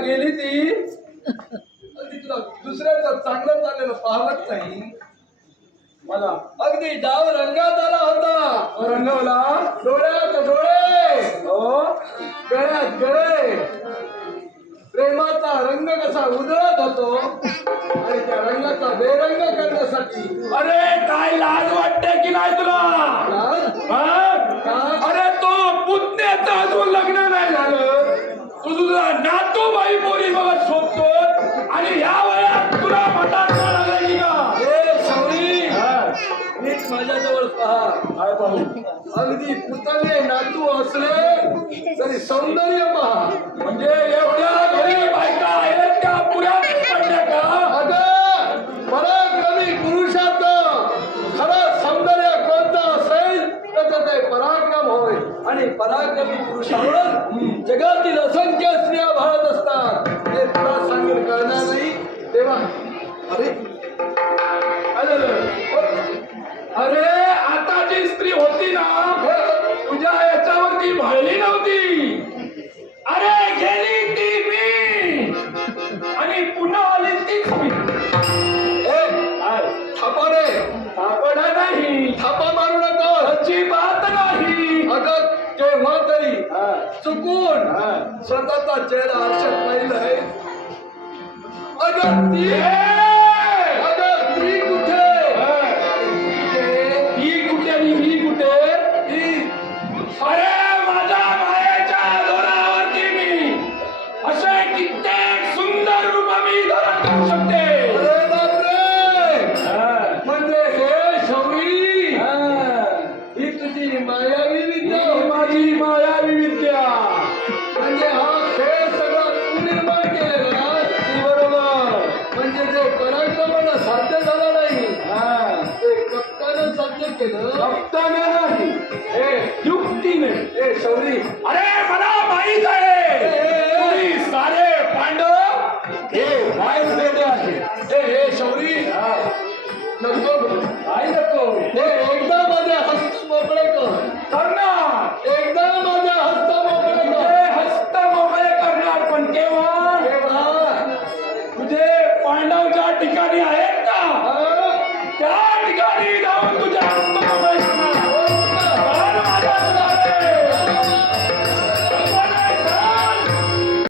गेली ती. तुला दुसऱ्याचं चांगलं चाललेलं पाहत नाही. मला अगदी डाव रंगात आला होता. रंगवला डोळ्यात डोळे. हो. गळ्यात गळे. प्रेमाचा रंग कसा उधळत होतो. आणि त्या रंगाचा बेरंग करण्यासाठी. अरे काय लाज वाटते की नाही तुला? अगदी पुतणे नातू असले तरी सौंदर्य पहा. म्हणजे एवढ्या घरी बायका आहेत का पुऱ्या पडल्या का? अगं पराक्रमी पुरुषात खरं सौंदर्य कोणतं असेल तर ते पराक्रम होय. आणि पराक्रमी पुरुषावर जगातील असंख्य स्त्रिया भाळत असतात. ते तुला सांगेल कळणार नाही. तेव्हा अरे अरे अरे स्त्री होती ना तुझ्या याच्यावरती भाळली नव्हती. अरे गेली ती मी. आणि पुन्हा आली तीच मी. थापा रे. सापडा नाही. थापा मारू नका. अजिबात नाही. अगं केव्हा तरी चुकून. स्वतःचा चेहरा आरशात पाहिलं आहे. अगं ती केलं रक्ताने नाही. हे युक्तीने. हे शौरी. अरे मला माहीत आहे. तुम्ही सारे पांडव हे वायसलेले आहे. हे हे शौरी. नको काय नको. हे एकदा माझे हस्त मोकळे कर. करणार. एकदा माझे हस्त मोकळे कर. हस्त मोकळे करणार पण केव्हा? तेव्हा तुझे पांडव ज्या ठिकाणी आहेत का? त्या ठिकाणी जाऊन